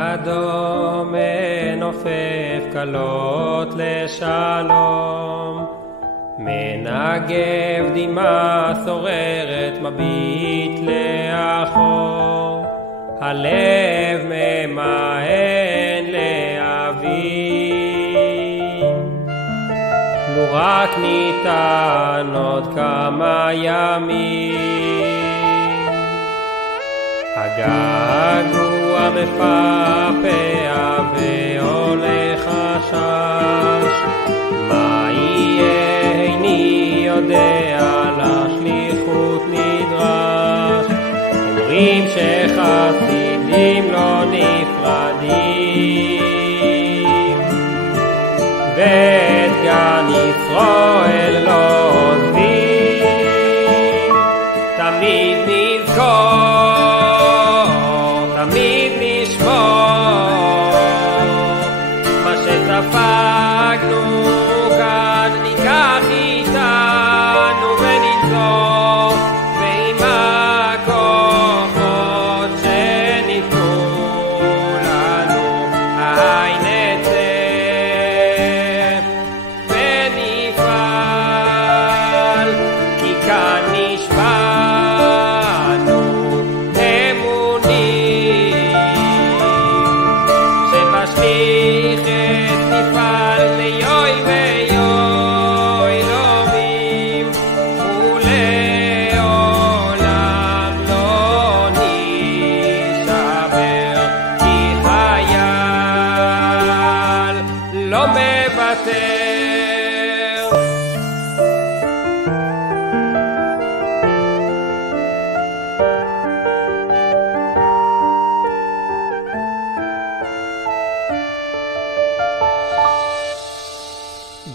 ידו מנופף קלות לשלום, מנגב דמעה שוררת מביט לאחור, הלב ממאן לאביו. לו רק ניתן עוד כמה ימים, הגעגוע מפעפע ועולה חשש, מה יהיה איני יודע, לשליחות נדרש. אומרים שחסידים לא נפרדים, ואת גן ישראל לא עוזבים. תמיד נזכור, תמיד נשמור, מה שספגנו כאן ניקח איתנו וננזור, ועם הכוחות שניתנו לנו היי נצא ונפעל, כי כאן נשבענו אמונים שבשליחת נפעל ליוי ויוי לומים, ולעולם לא נשבר, כי חייל לא מוותר.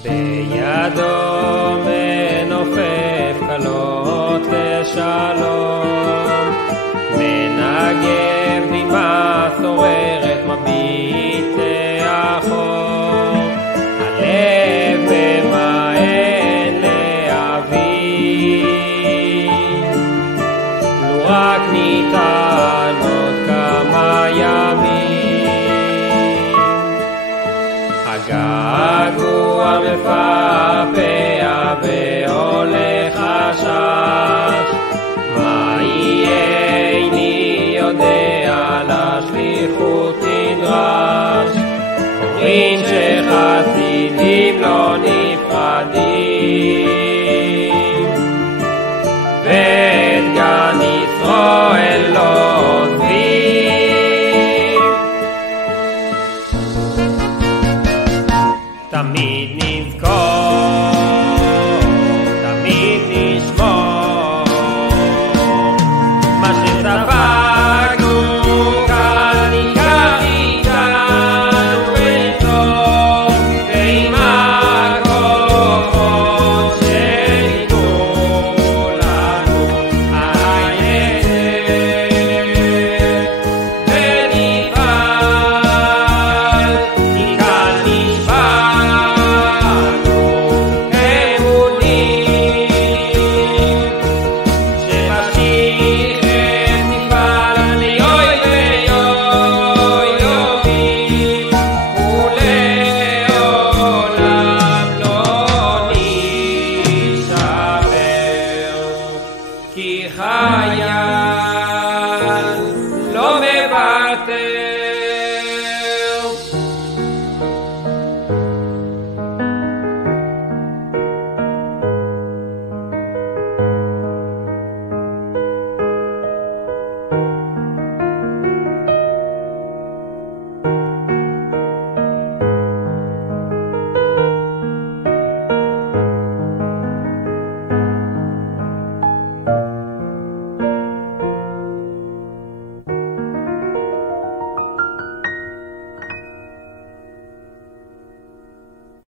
בידו מנופף קלות לשלום, מנגב דמעה שוררת מביט לאחור, הלב ממאן לאביו. לו רק ניתן עוד כמה ימים, הגעגוע מפעפע ועולה חשש, מה יהיה איני יודע, לשליחות נדרש. אומרים שחסידים לא נפרדים,